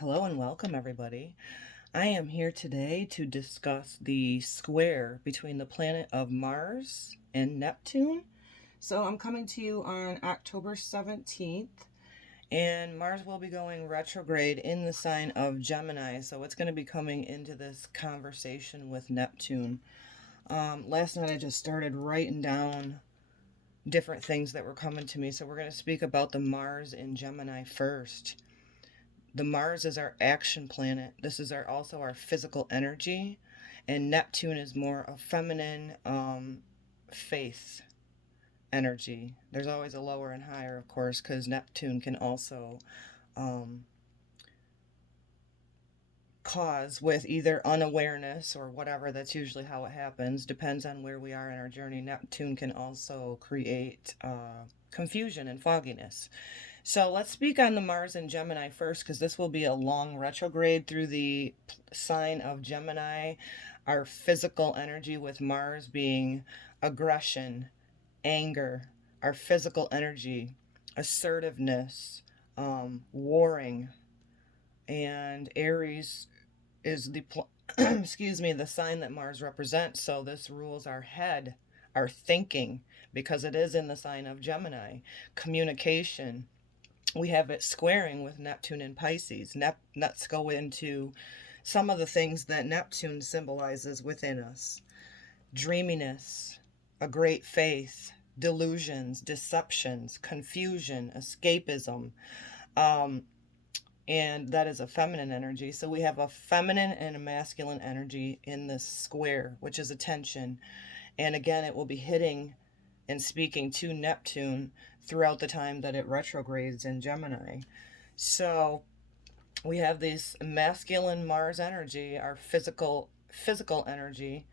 Hello and welcome, everybody. I am here today to discuss the square between the planet of Mars and Neptune. So I'm coming to you on October 17th, and Mars will be going retrograde in the sign of Gemini. So it's going to be coming into this conversation with Neptune. Last night I just started writing down different things that were coming to me. So we're going to speak about the Mars in Gemini first. The Mars is our action planet. This is also our physical energy, and Neptune is more a feminine faith energy. There's always a lower and higher, of course, because Neptune can also um, cause with either unawareness or whatever. That's usually how it happens. Depends on where we are in our journey. Neptune can also create confusion and fogginess. So let's speak on the Mars in Gemini first, because this will be a long retrograde through the sign of Gemini. Our physical energy with Mars being aggression, anger, our physical energy, assertiveness, warring, and Aries is the excuse me, the sign that Mars represents. So this rules our head, our thinking, because it is in the sign of Gemini. Communication, we have it squaring with Neptune in Pisces. Let's go into some of the things that Neptune symbolizes within us: dreaminess, a great faith, delusions, deceptions, confusion, escapism. Um, and that is a feminine energy. So we have a feminine and a masculine energy in this square, which is attention. And again, it will be hitting and speaking to Neptune throughout the time that it retrogrades in Gemini. So we have this masculine Mars energy, our physical energy,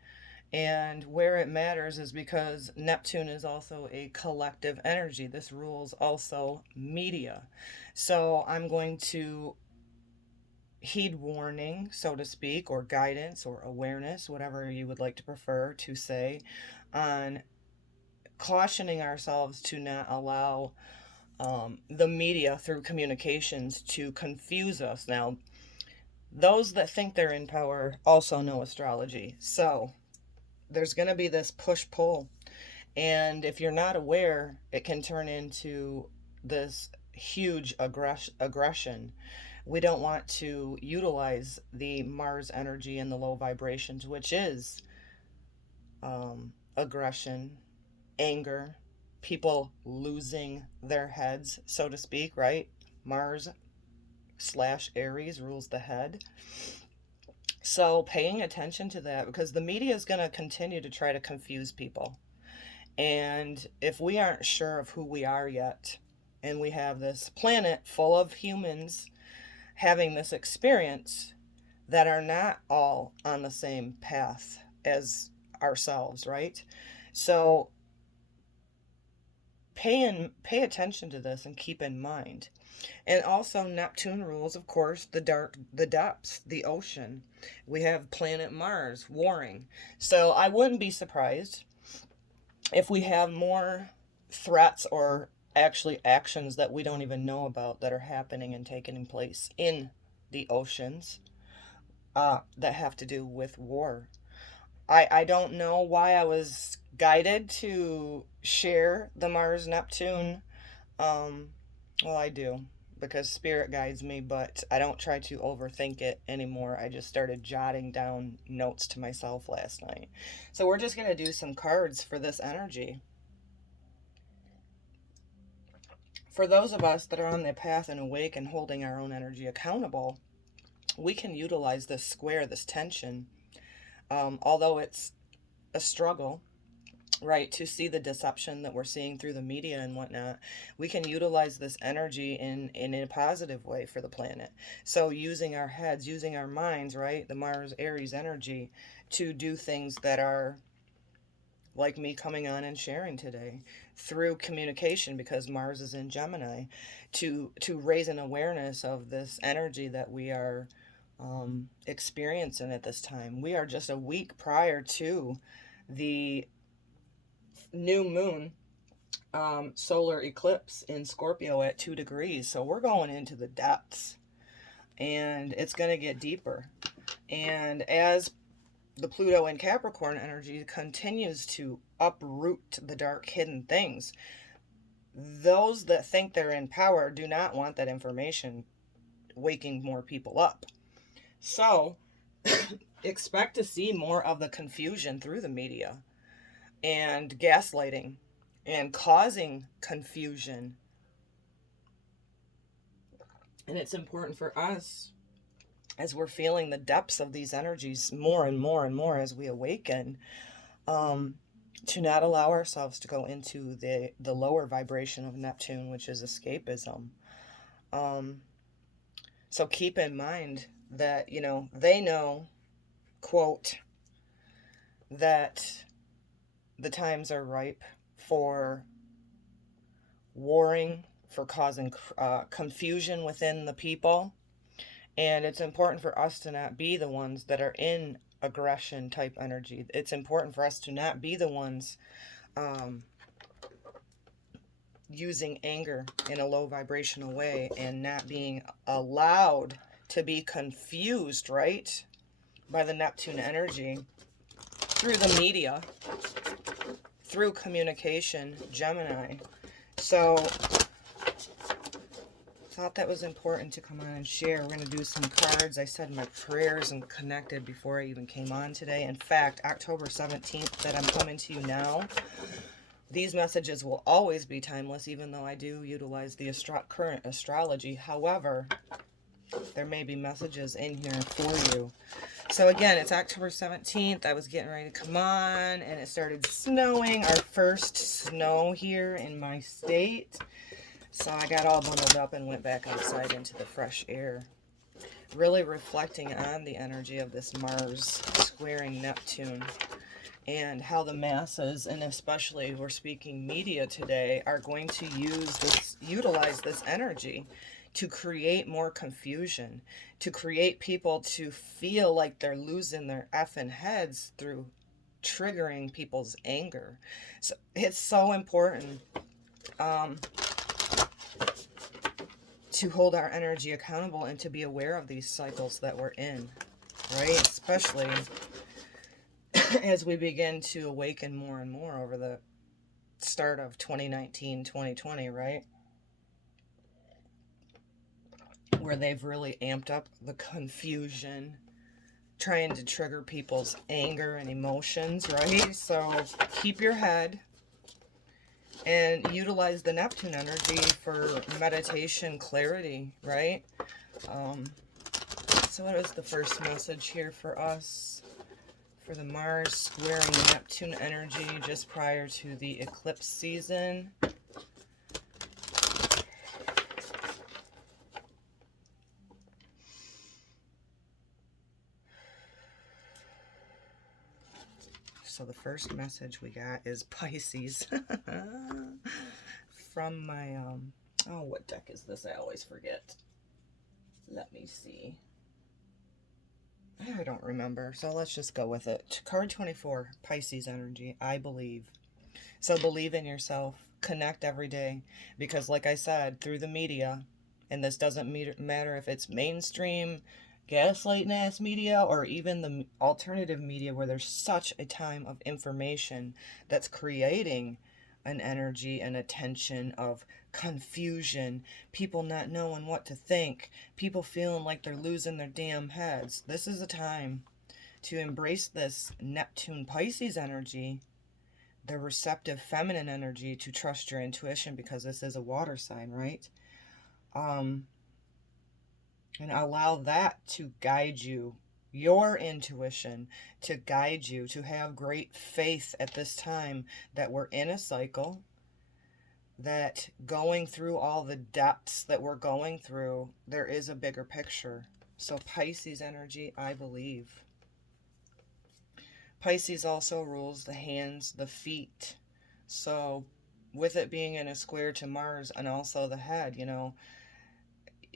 and where it matters is because Neptune is also a collective energy. This rules also media. So I'm going to heed warning, so to speak, or guidance or awareness, whatever you would like to prefer to say, on cautioning ourselves to not allow the media through communications to confuse us. Now, those that think they're in power also know astrology. So there's going to be this push pull. And if you're not aware, it can turn into this huge aggression. We don't want to utilize the Mars energy and the low vibrations, which is aggression, anger, people losing their heads, so to speak, right? Mars slash Aries rules the head. So paying attention to that, because the media is going to continue to try to confuse people. And if we aren't sure of who we are yet, and we have this planet full of humans having this experience that are not all on the same path as ourselves, right? So pay attention to this and keep in mind. And also Neptune rules, of course, the depths, the ocean. We have planet Mars warring. So I wouldn't be surprised if we have more threats or actually actions that we don't even know about that are happening and taking place in the oceans that have to do with war. I don't know why I was guided to share the Mars Neptune. Um, well, I do, because spirit guides me, but I don't try to overthink it anymore. I just started jotting down notes to myself last night. So we're just going to do some cards for this energy. For those of us that are on the path and awake and holding our own energy accountable, we can utilize this square, this tension, although it's a struggle, right, to see the deception that we're seeing through the media and whatnot. We can utilize this energy in a positive way for the planet. So using our heads, using our minds, right, the Mars Aries energy, to do things that are like me coming on and sharing today through communication, because Mars is in Gemini, to raise an awareness of this energy that we are experiencing at this time. We are just a week prior to the new moon solar eclipse in Scorpio at 2 degrees. So we're going into the depths. and it's going to get deeper. And as the Pluto and Capricorn energy continues to uproot the dark hidden things, those that think they're in power do not want that information waking more people up. So expect to see more of the confusion through the media and gaslighting and causing confusion. And it's important for us, as we're feeling the depths of these energies more and more and more as we awaken, to not allow ourselves to go into the lower vibration of Neptune, which is escapism. So keep in mind that, they know, quote, that the times are ripe for warring, for causing confusion within the people. And it's important for us to not be the ones that are in aggression type energy. It's important for us to not be the ones using anger in a low vibrational way and not being allowed to be confused, right, by the Neptune energy through the media, through communication, Gemini. So thought that was important to come on and share. We're going to do some cards. I said my prayers and connected before I even came on today. In fact, October 17th that I'm coming to you now, these messages will always be timeless, even though I do utilize the current astrology. However, there may be messages in here for you. So again, it's October 17th. I was getting ready to come on, and it started snowing. Our first snow here in my state. So I got all bundled up and went back outside into the fresh air. Really reflecting on the energy of this Mars squaring Neptune, and how the masses, and especially we're speaking media today, are going to utilize this energy to create more confusion, to create people to feel like they're losing their effing heads through triggering people's anger. So it's so important to hold our energy accountable and to be aware of these cycles that we're in, right? Especially as we begin to awaken more and more over the start of 2019, 2020, right? Where they've really amped up the confusion, trying to trigger people's anger and emotions, right? So keep your head and utilize the Neptune energy for meditation, clarity, right? So what is the first message here for us? For the Mars squaring Neptune energy just prior to the eclipse season. So the first message we got is Pisces. From my, oh, what deck is this? I always forget. Let me see. I don't remember, so let's just go with it. Card 24, Pisces energy, I believe. So believe in yourself. Connect every day. Because like I said, through the media, and this doesn't matter if it's mainstream, gaslighting ass media, or even the alternative media, where there's such a time of information that's creating an energy and a tension of confusion, people not knowing what to think, people feeling like they're losing their damn heads. This is a time to embrace this Neptune Pisces energy, the receptive feminine energy, to trust your intuition, because this is a water sign, right? And allow that to guide you, your intuition to guide you, to have great faith at this time that we're in a cycle, that going through all the depths that we're going through, there is a bigger picture. So Pisces energy, I believe. Pisces also rules the hands, the feet. So with it being in a square to Mars and also the head,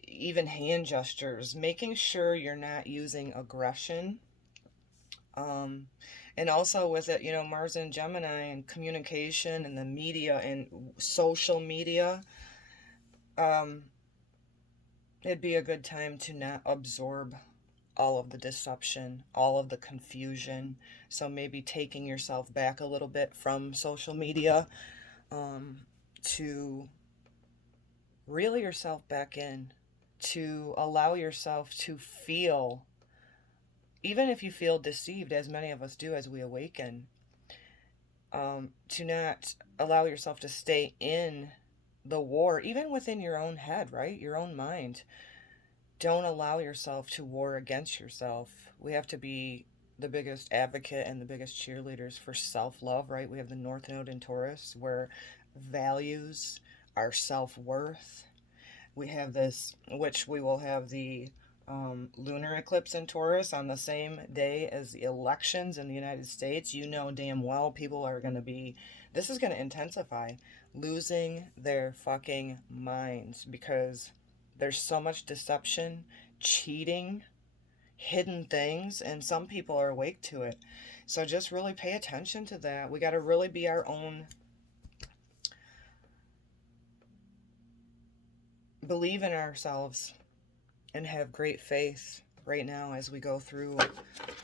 even hand gestures, making sure you're not using aggression. And also with it, Mars and Gemini and communication and the media and social media, It'd be a good time to not absorb all of the deception, all of the confusion. So maybe taking yourself back a little bit from social media, um, to reel yourself back in, to allow yourself to feel, even if you feel deceived, as many of us do as we awaken, to not allow yourself to stay in the war, even within your own head, right? Your own mind. Don't allow yourself to war against yourself. We have to be the biggest advocate and the biggest cheerleaders for self love, right? We have the North Node in Taurus, where values our self worth. We have this, which we will have the lunar eclipse in Taurus on the same day as the elections in the United States. You know damn well people are going to be, this is going to intensify, losing their fucking minds because there's so much deception, cheating, hidden things, and some people are awake to it. So just really pay attention to that. We got to really be our own, believe in ourselves, and have great faith right now as we go through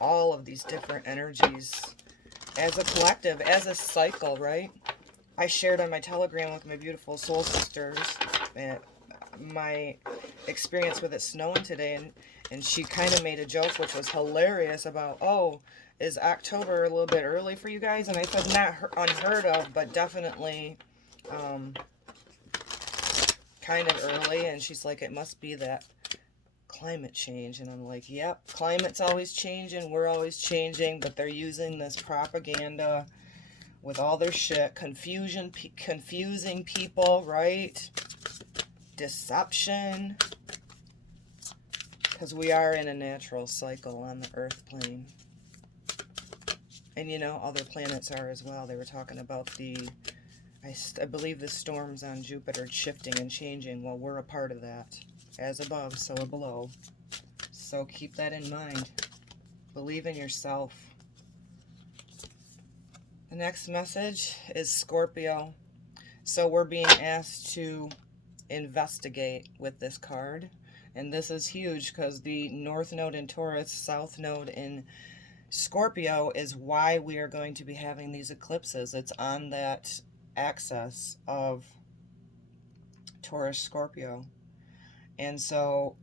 all of these different energies as a collective, as a cycle, right? I shared on my Telegram with my beautiful soul sisters my experience with it snowing today, and she kind of made a joke, which was hilarious, about, oh, is October a little bit early for you guys? And I said, not unheard of, but definitely kind of early. And she's like, it must be that climate change. And I'm like, yep, climate's always changing, we're always changing, but they're using this propaganda with all their shit, confusing people, right? Deception, because we are in a natural cycle on the earth plane. And you know, other planets are as well. They were talking about I believe the storms on Jupiter shifting and changing. Well, we're a part of that. As above, so below. So keep that in mind. Believe in yourself. The next message is Scorpio. So we're being asked to investigate with this card. And this is huge because the North Node in Taurus, South Node in Scorpio is why we are going to be having these eclipses. It's on that axis of Taurus, Scorpio. And so,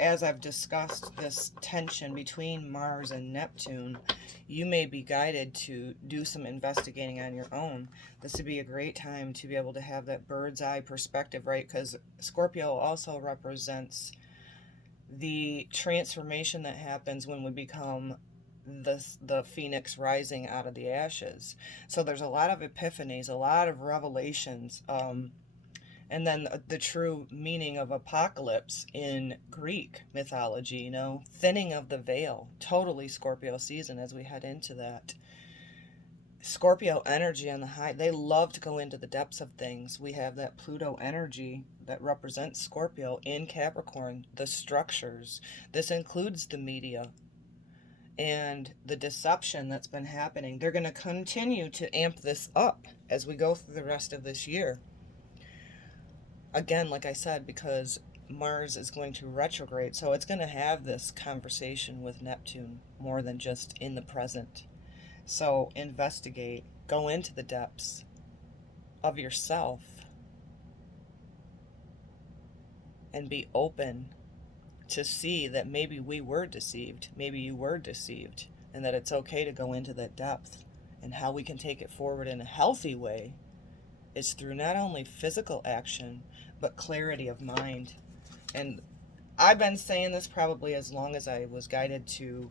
as I've discussed this tension between Mars and Neptune, you may be guided to do some investigating on your own. This would be a great time to be able to have that bird's eye perspective, right? Because Scorpio also represents the transformation that happens when we become the phoenix rising out of the ashes. So there's a lot of epiphanies, a lot of revelations, and then the true meaning of apocalypse in Greek mythology, you know, thinning of the veil, totally Scorpio season as we head into that. Scorpio energy on the high, they love to go into the depths of things. We have that Pluto energy that represents Scorpio in Capricorn, the structures. This includes the media and the deception that's been happening. They're going to continue to amp this up as we go through the rest of this year. Again, like I said, because Mars is going to retrograde, so it's going to have this conversation with Neptune more than just in the present. So investigate, go into the depths of yourself, and be open to see that maybe we were deceived, maybe you were deceived, and that it's okay to go into that depth. And how we can take it forward in a healthy way is through not only physical action, but clarity of mind. And I've been saying this probably as long as I was guided to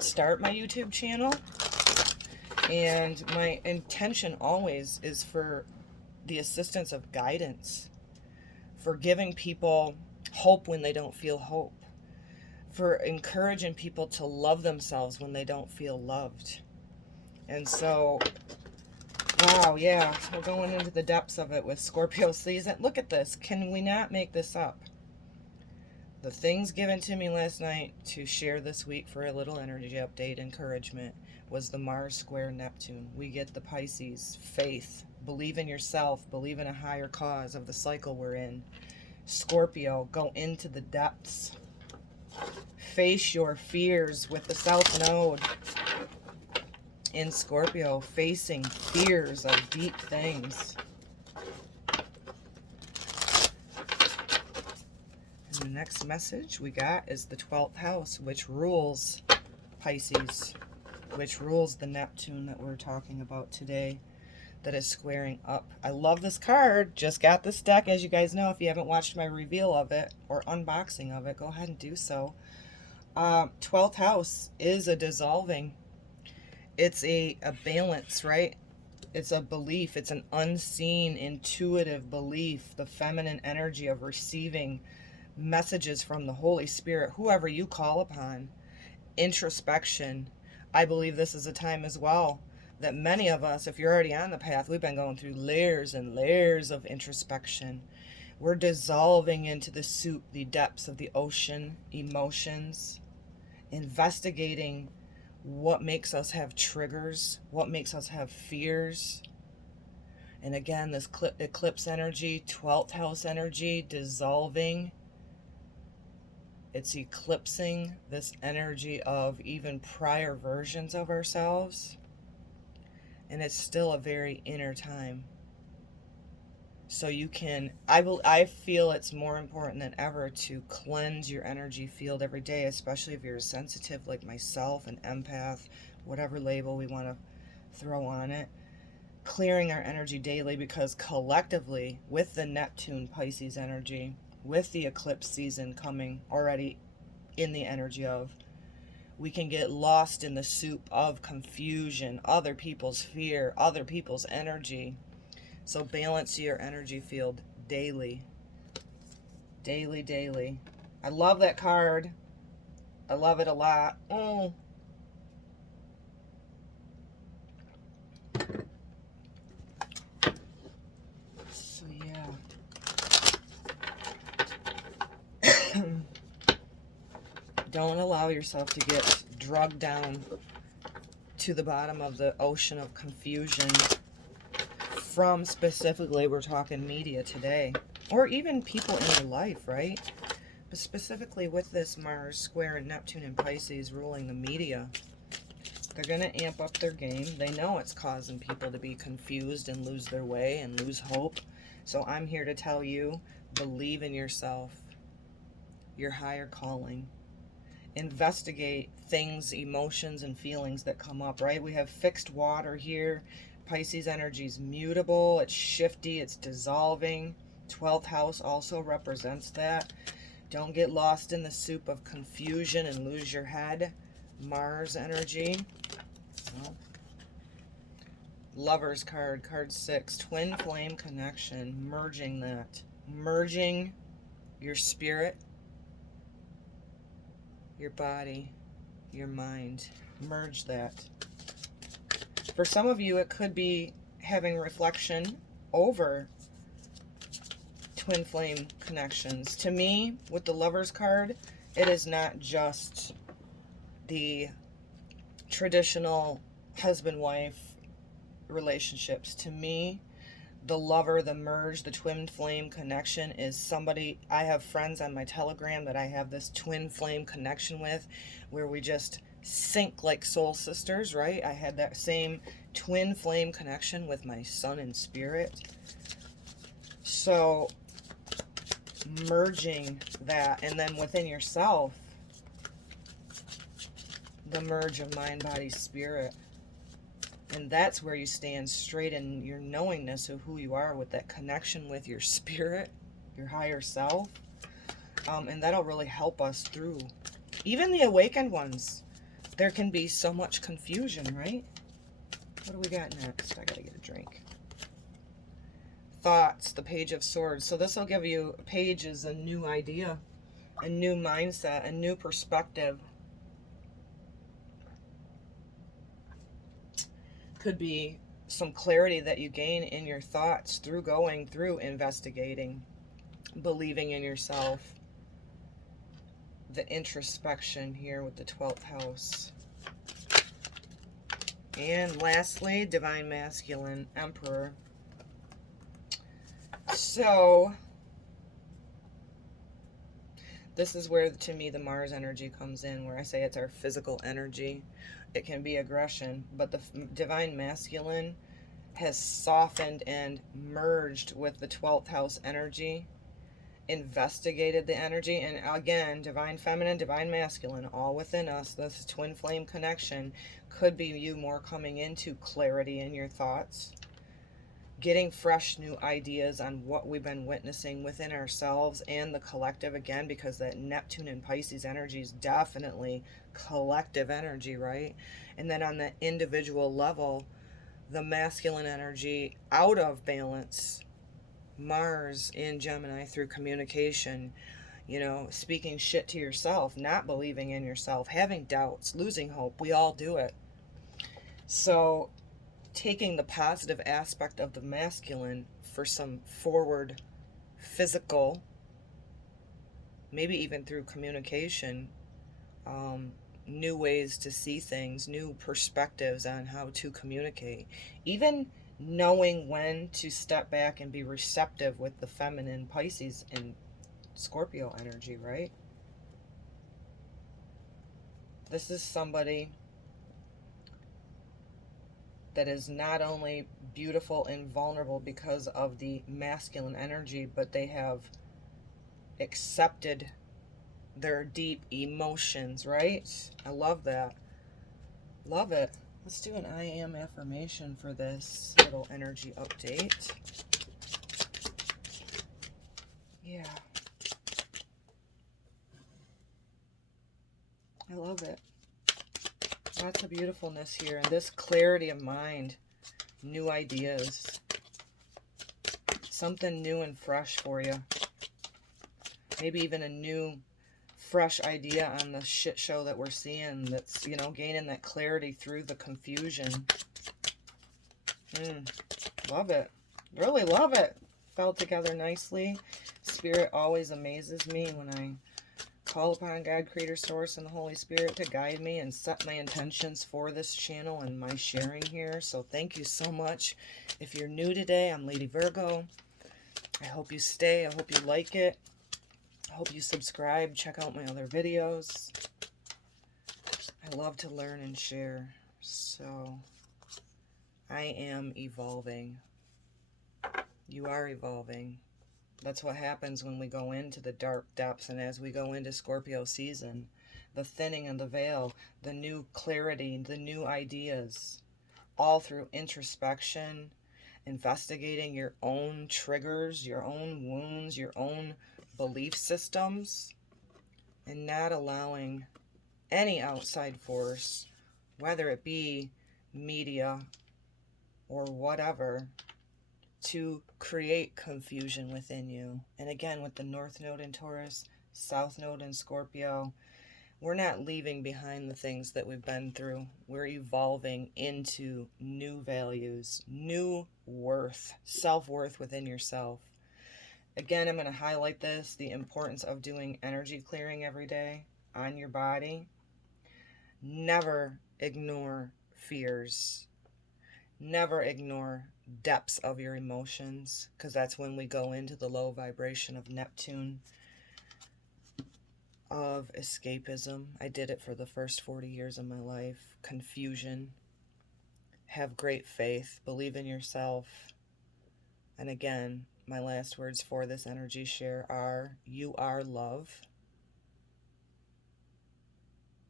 start my YouTube channel. And my intention always is for the assistance of guidance, for giving people hope when they don't feel hope, for encouraging people to love themselves when they don't feel loved. And so, wow, yeah, we're going into the depths of it with Scorpio season. Look at this. Can we not make this up? The things given to me last night to share this week for a little energy update, encouragement, was the Mars square Neptune. We get the Pisces, faith, Believe in yourself. Believe in a higher cause of the cycle we're in. Scorpio, go into the depths. Face your fears with the South Node in Scorpio, facing fears of deep things. And the next message we got is the 12th house, which rules Pisces, which rules the Neptune that we're talking about today, that is squaring up. I love this card. Just got this deck, as you guys know. If you haven't watched my reveal of it or unboxing of it, go ahead and do so. 12th house is a dissolving. It's a balance, right? It's a belief. It's an unseen, intuitive belief. The feminine energy of receiving messages from the Holy Spirit, whoever you call upon. Introspection. I believe this is a time as well that many of us, if you're already on the path, we've been going through layers and layers of introspection. We're dissolving into the soup, the depths of the ocean, emotions, investigating what makes us have triggers, what makes us have fears. And again, this eclipse energy, 12th house energy, dissolving. It's eclipsing this energy of even prior versions of ourselves. And it's still a very inner time. So you can, I feel it's more important than ever to cleanse your energy field every day, especially if you're sensitive like myself, an empath, whatever label we want to throw on it. Clearing our energy daily, because collectively, with the Neptune Pisces energy, with the eclipse season coming already in the energy of, we can get lost in the soup of confusion, other people's fear, other people's energy. So balance your energy field daily. Daily, daily. I love that card. I love it a lot. Oh. So, yeah. Don't allow yourself to get drugged down to the bottom of the ocean of confusion from, specifically, we're talking media today, or even people in your life, right? But specifically with this Mars square and Neptune and Pisces ruling the media, they're going to amp up their game. They know it's causing people to be confused and lose their way and lose hope. So I'm here to tell you, believe in yourself, your higher calling. Investigate things, emotions, and feelings that come up, right? We have fixed water here. Pisces energy is mutable, it's shifty, it's dissolving. 12th house also represents that. Don't get lost in the soup of confusion and lose your head. Mars energy. Well, Lover's card, card 6. Twin flame connection. Merging that. Merging your spirit, your body, your mind. Merge that. For some of you, it could be having reflection over twin flame connections. To me, with the Lover's card, it is not just the traditional husband-wife relationships. To me, the lover, the merge, the twin flame connection is somebody, I have friends on my Telegram that I have this twin flame connection with, where we just sync like soul sisters, right? I had that same twin flame connection with my son in spirit. So merging that, and then within yourself, the merge of mind, body, spirit. And that's where you stand straight in your knowingness of who you are, with that connection with your spirit, your higher self. And that'll really help us through. Even the awakened ones, there can be so much confusion, right? What do we got next? I gotta get a drink. Thoughts, the Page of Swords. So this will give you, page is a new idea, a new mindset, a new perspective. Could be some clarity that you gain in your thoughts through going through investigating, believing in yourself. The introspection here with the 12th house. And lastly, Divine Masculine, Emperor. So this is where, to me, the Mars energy comes in, where I say it's our physical energy. It can be aggression, but the divine masculine has softened and merged with the 12th house energy, investigated the energy, and again, divine feminine, divine masculine, all within us. This twin flame connection could be you more coming into clarity in your thoughts, getting fresh new ideas on what we've been witnessing within ourselves and the collective, again, because that Neptune and Pisces energy is definitely collective energy, right? And then on the individual level, the masculine energy out of balance, Mars in Gemini through communication, speaking shit to yourself, not believing in yourself, having doubts, losing hope. We all do it. So taking the positive aspect of the masculine for some forward physical, maybe even through communication, new ways to see things, new perspectives on how to communicate, even knowing when to step back and be receptive with the feminine Pisces and Scorpio energy, right? This is somebody that is not only beautiful and vulnerable because of the masculine energy, but they have accepted their deep emotions, right? I love that. Love it. Let's do an I am affirmation for this little energy update. Yeah. I love it. Lots of beautifulness here, and this clarity of mind, new ideas, something new and fresh for you. Maybe even a new, fresh idea on the shit show that we're seeing that's, gaining that clarity through the confusion. Love it. Really love it. Fell together nicely. Spirit always amazes me when I call upon God, Creator, Source, and the Holy Spirit to guide me and set my intentions for this channel and my sharing here. So thank you so much. If you're new today, I'm Lady Virgo. I hope you stay. I hope you like it. I hope you subscribe. Check out my other videos. I love to learn and share. So I am evolving. You are evolving. That's what happens when we go into the dark depths, and as we go into Scorpio season, the thinning of the veil, the new clarity, the new ideas, all through introspection, investigating your own triggers, your own wounds, your own belief systems, and not allowing any outside force, whether it be media or whatever, to create confusion within you. And again, with the North Node in Taurus, South Node in Scorpio, we're not leaving behind the things that we've been through. We're evolving into new values, new worth, self-worth within yourself. Again, I'm going to highlight this, the importance of doing energy clearing every day on your body. Never ignore fears. Never ignore depths of your emotions, because that's when we go into the low vibration of Neptune, of escapism. I did it for the first 40 years of my life. Confusion. Have great faith. Believe in yourself. And again, my last words for this energy share are, you are love.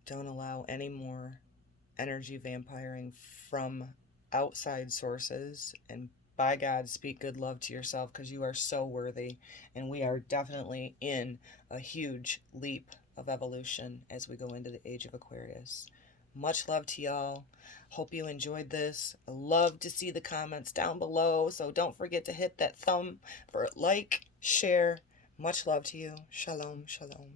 Don't allow any more energy vampiring from outside sources, and by God, speak good love to yourself, because you are so worthy, and we are definitely in a huge leap of evolution as we go into the age of Aquarius. Much love to y'all. Hope you enjoyed this. I love to see the comments down below, so don't forget to hit that thumb for like, share. Much love to you. Shalom, shalom.